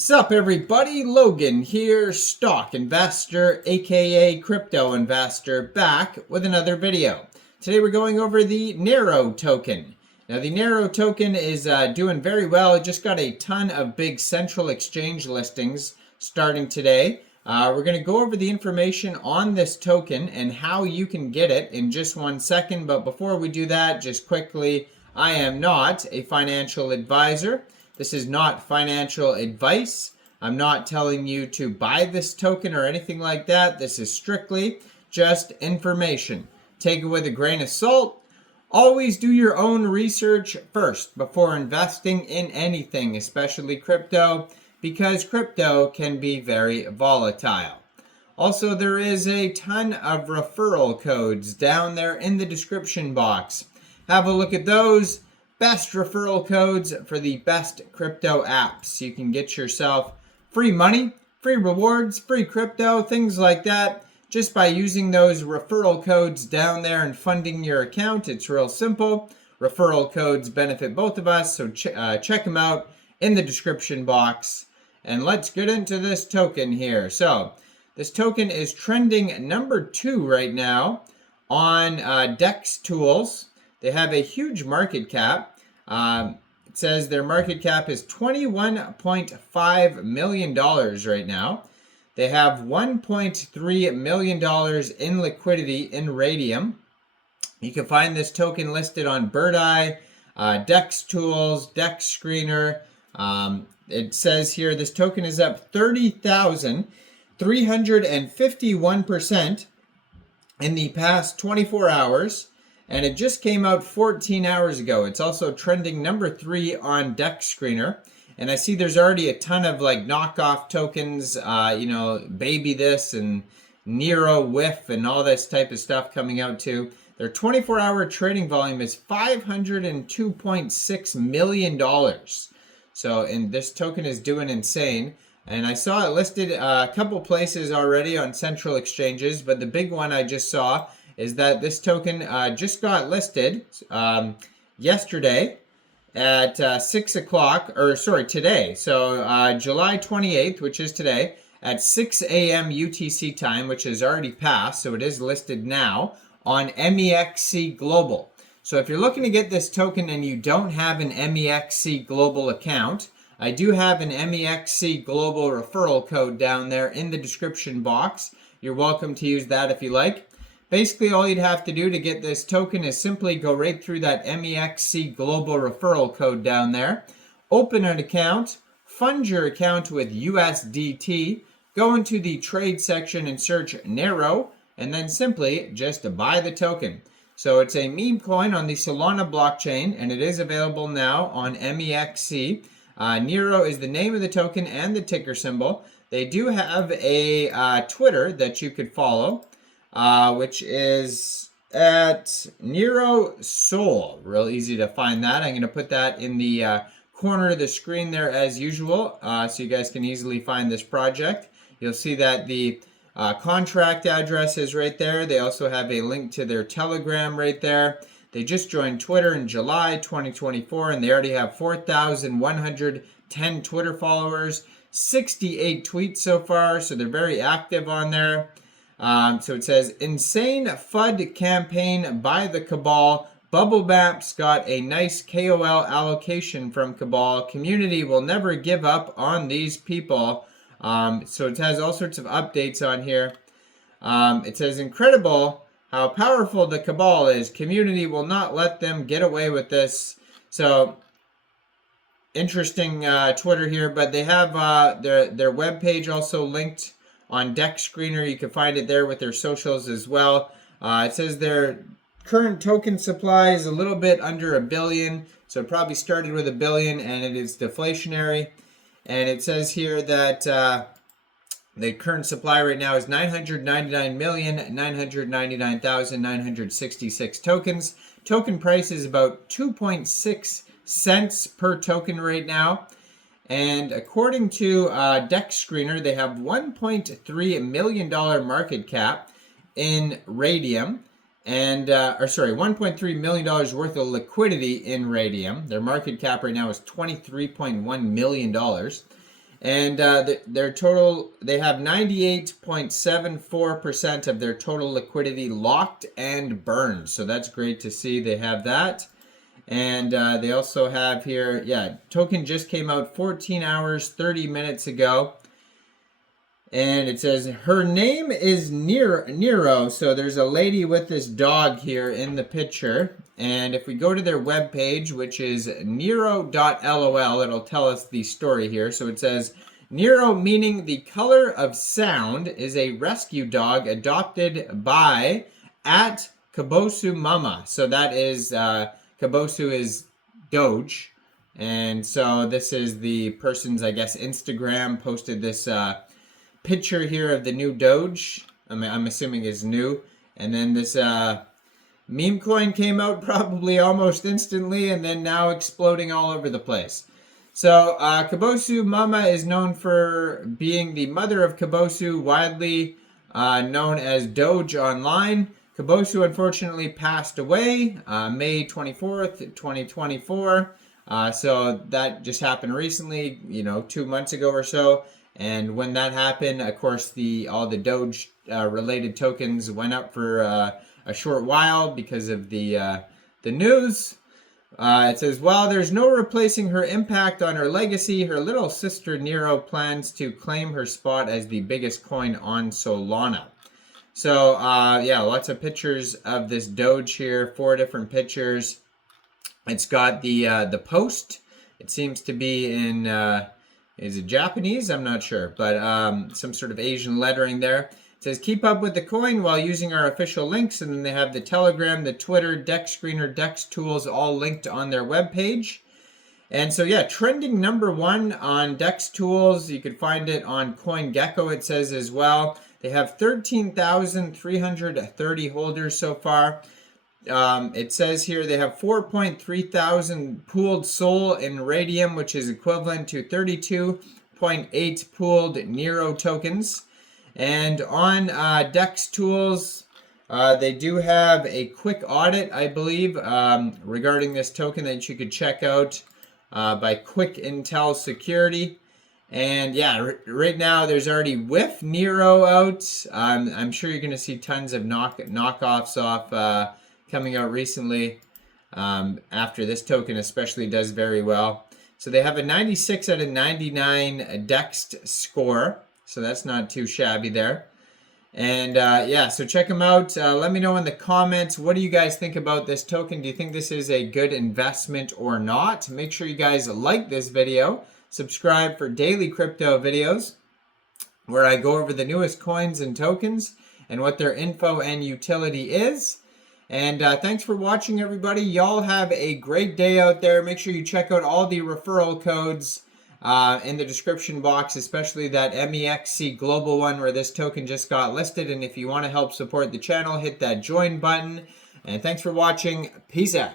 Sup everybody, Logan here, stock investor aka crypto investor, back with another video. Today we're going over the Neiro token. Now the Neiro token is doing very well. It just got a ton of big central exchange listings starting today. We're going to go over the information on this token and how you can get it in just 1 second. But before we do that, just quickly, I am not a financial advisor. This is not financial advice. I'm not telling you to buy this token or anything like that. This is strictly just information. Take it with a grain of salt. Always do your own research first before investing in anything, especially crypto, because crypto can be very volatile. Also, there is a ton of referral codes down there in the description box. Have a look at those. Best referral codes for the best crypto apps. You can get yourself free money, free rewards, free crypto, things like that, just by using those referral codes down there and funding your account. It's real simple. Referral codes benefit both of us, so check them out in the description box. And let's get into this token here. So this token is trending number 2 right now on DEX tools. They have a huge market cap. It says their market cap is $21.5 million right now. They have $1.3 million in liquidity in Raydium. You can find this token listed on Bird Eye, DEX Tools, DEX Screener. It says here this token is up 30,351% in the past 24 hours. And it just came out 14 hours ago. It's also trending number 3 on DEX Screener. And I see there's already a ton of like knockoff tokens, Baby This and Neiro Whiff and all this type of stuff coming out too. Their 24-hour trading volume is $502.6 million. So, and this token is doing insane. And I saw it listed a couple places already on central exchanges, but the big one I just saw is that this token just got listed yesterday at 6 o'clock, today. So July 28th, which is today, at 6 a.m. UTC time, which has already passed. So it is listed now on Mexc Global. So if you're looking to get this token and you don't have an Mexc Global account, I do have an Mexc Global referral code down there in the description box. You're welcome to use that if you like. Basically, all you'd have to do to get this token is simply go right through that Mexc Global referral code down there, open an account, fund your account with USDT, go into the trade section and search Neiro, and then simply just buy the token. So it's a meme coin on the Solana blockchain, and it is available now on Mexc. Neiro is the name of the token and the ticker symbol. They do have a Twitter that you could follow, which is at Neiro Soul. Real easy to find that. I'm going to put that in the corner of the screen there as usual, so you guys can easily find this project. You'll see that the contract address is right there. They also have a link to their Telegram right there. They just joined Twitter in July 2024, and they already have 4,110 Twitter followers, 68 tweets so far, so they're very active on there. So it says, insane FUD campaign by the Cabal. Bubble Maps got a nice KOL allocation from Cabal. Community will never give up on these people. So it has all sorts of updates on here. It says, incredible how powerful the Cabal is. Community will not let them get away with this. So interesting Twitter here, but they have their webpage also linked on DEX Screener. You can find it there with their socials as well. It says their current token supply is a little bit under 1 billion. So it probably started with 1 billion and it is deflationary. And it says here that the current supply right now is 999,999,966 tokens. Token price is about 2.6 cents per token right now. And according to DEX Screener, they have $1.3 million market cap in Raydium, and $1.3 million worth of liquidity in Raydium. Their market cap right now is $23.1 million. And their total, they have 98.74% of their total liquidity locked and burned. So that's great to see they have that. And they also have here, yeah, token just came out 14 hours, 30 minutes ago. And it says, her name is Neiro. So there's a lady with this dog here in the picture. And if we go to their webpage, which is Neiro.lol, it'll tell us the story here. So it says, Neiro, meaning the color of sound, is a rescue dog adopted by at Kabosu Mama. So that is, Kabosu is Doge. And so this is the person's, I guess, Instagram posted this picture here of the new Doge. I'm assuming is new. And then this meme coin came out probably almost instantly, and then now exploding all over the place. So Kabosu Mama is known for being the mother of Kabosu, widely known as Doge online. Kabosu unfortunately passed away May 24th, 2024. So that just happened recently, 2 months ago or so. And when that happened, of course, all the Doge related tokens went up for a short while because of the news. It says, while there's no replacing her impact on her legacy, her little sister Neiro plans to claim her spot as the biggest coin on Solana. So, yeah, lots of pictures of this Doge here, 4 different pictures. It's got the post. It seems to be in, is it Japanese? I'm not sure, but some sort of Asian lettering there. It says, keep up with the coin while using our official links. And then they have the Telegram, the Twitter, Dex Screener, Dex Tools, all linked on their webpage. And so, yeah, trending #1 on Dex Tools. You could find it on CoinGecko, it says as well. They have 13,330 holders so far. It says here they have 4.3 thousand pooled SOL in Raydium, which is equivalent to 32.8 pooled Neiro tokens. And on Dex Tools, they do have a quick audit, I believe, regarding this token that you could check out by Quick Intel Security. And yeah, right now there's already Whiff Neiro out. I'm sure you're going to see tons of knockoffs off coming out recently after this token especially does very well. So they have a 96 out of 99 Dexed score. So that's not too shabby there. And yeah, so check them out. Let me know in the comments, what do you guys think about this token? Do you think this is a good investment or not? Make sure you guys like this video. Subscribe for daily crypto videos where I go over the newest coins and tokens and what their info and utility is. And thanks for watching, everybody. Y'all have a great day out there. Make sure you check out all the referral codes in the description box, especially that Mexc global one where this token just got listed. And if you want to help support the channel, hit that join button. And thanks for watching. Peace out.